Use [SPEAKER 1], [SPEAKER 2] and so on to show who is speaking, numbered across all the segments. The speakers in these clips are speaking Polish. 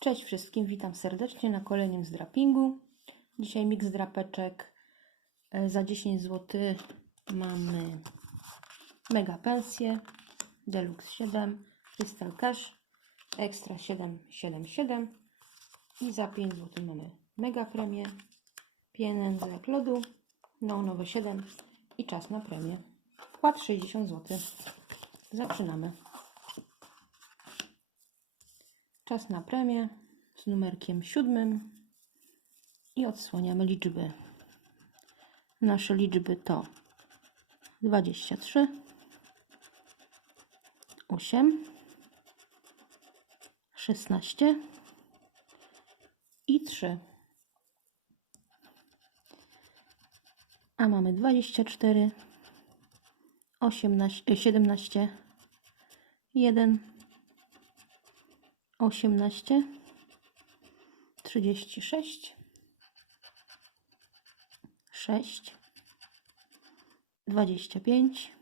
[SPEAKER 1] Cześć wszystkim, witam serdecznie na kolejnym zdrapingu. Dzisiaj miks drapeczek e, za 10 zł mamy Mega Pensję, Deluxe 7, Crystal Cash, Extra 777 i za 5 zł mamy Mega Premię, pieniądze jak lodu, no nowe 7 i czas na premię. Wkład 60 zł. Zaczynamy. Czas na premię z numerkiem siódmym i odsłaniamy liczby. Nasze liczby to 23, 8, 16 i 3. A mamy 24, 18, 17, 1, 18, 36, 6, 25,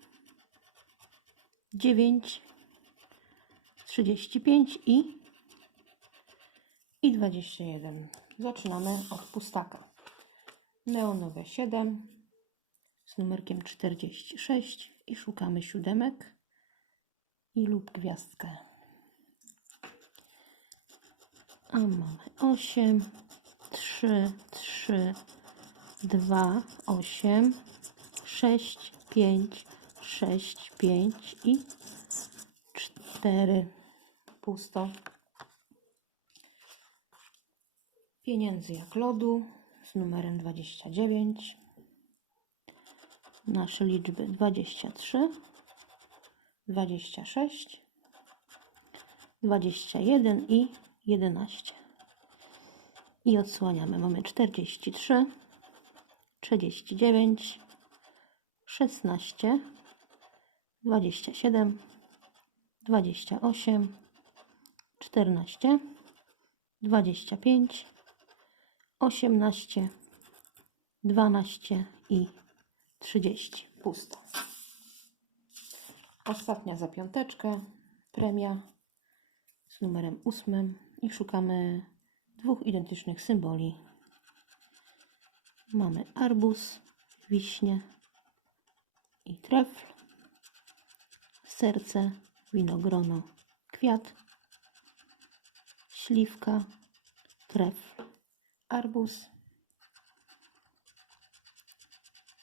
[SPEAKER 1] 9, 35 i, i 21. Zaczynamy od pustaka. Neonowe 7 z numerkiem 46 i szukamy siódemek i lub gwiazdkę. A mamy 8, 3, 3, 2, 8, 6, 5, 6, 5 i 4. Pusto. Pieniędzy jak lodu z numerem 29. Nasze liczby 23, 26, 21 i 11. I odsłaniamy. Mamy 43, 39, 16, 27, 28, 14, 25, 18, 12 i 30. Pusto. Ostatnia za piąteczkę. Premia z numerem ósmym i szukamy dwóch identycznych symboli. Mamy arbuz, wiśnie i trefl, serce, winogrono, kwiat, śliwka, trefl, arbuz,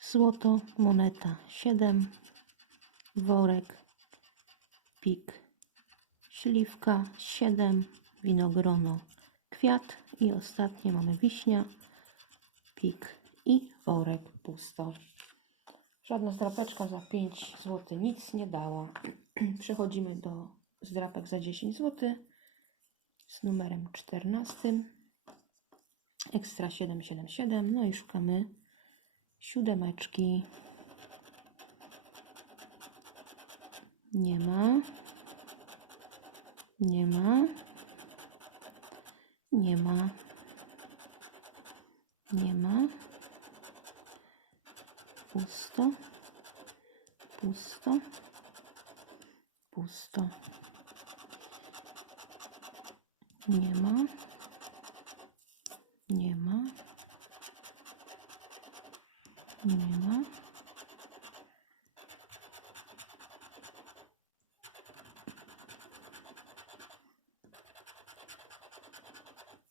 [SPEAKER 1] złoto, moneta 7, worek, pik, śliwka 7, winogrono, kwiat i ostatnie mamy wiśnia, pik i worek pusto. Żadna zdrapeczka za 5 zł nic nie dała. Przechodzimy do zdrapek za 10 zł z numerem 14. Ekstra 777. No i szukamy siódemeczki. Nie ma. Nie ma. Nie ma. Nie ma. Pusto. Pusto. Pusto. Nie ma. Nie ma. Nie ma.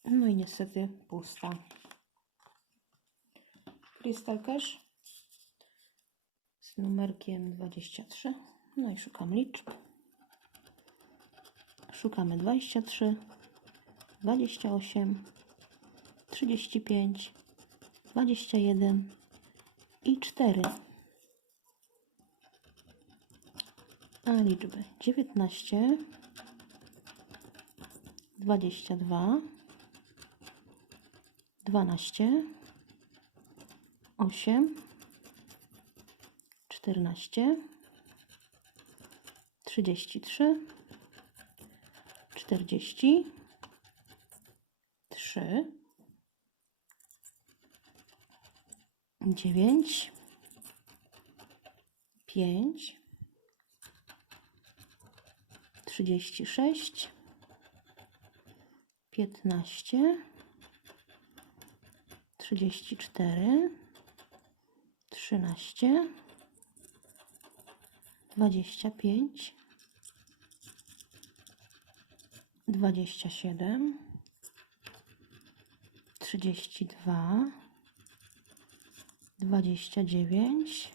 [SPEAKER 1] No i niestety pusta. Crystal Cash z numerkiem 23. No i szukam liczb. Szukamy 23, 28, 35, 21 i 4. A liczby 19, 22, 12, 8, 14, 33, 40, 3, 9, 5, 36, piętnaście, trzydzieści cztery, trzynaście, dwadzieścia pięć, dwadzieścia siedem, trzydzieści dwa, dwadzieścia dziewięć,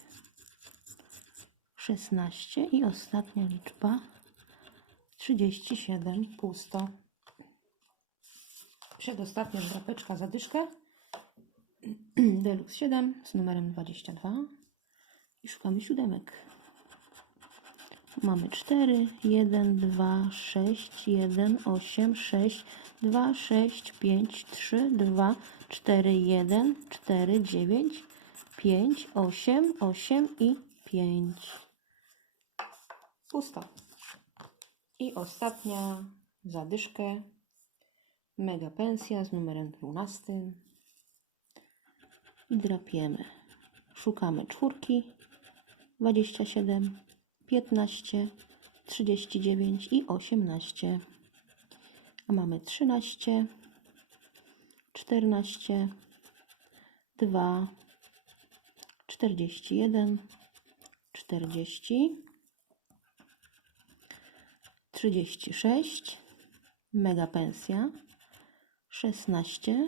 [SPEAKER 1] szesnaście i ostatnia liczba trzydzieści siedem. Pusto. Przedostatnia drapeczka zadyszka. Deluxe 7 z numerem 22 i szukamy siódemek. Mamy 4, 1, 2, 6, 1, 8, 6, 2, 6, 5, 3, 2, 4, 1, 4, 9, 5, 8, 8 i 5. Pusto. I ostatnia zadyszkę. Mega pensja z numerem 12. I drapiemy. Szukamy czwórki. 27, 15, 39 i 18. A mamy 13, 14, 2, 41, 40, 36, mega pensja, 16,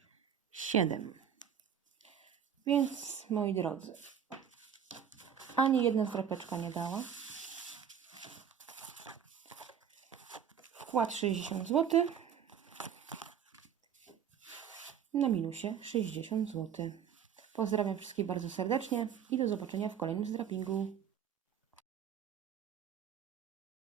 [SPEAKER 1] 7. Więc moi drodzy, ani jedna zdrapeczka nie dała. Wkład 60 zł. Na minusie 60 zł. Pozdrawiam wszystkich bardzo serdecznie i do zobaczenia w kolejnym zdrapingu.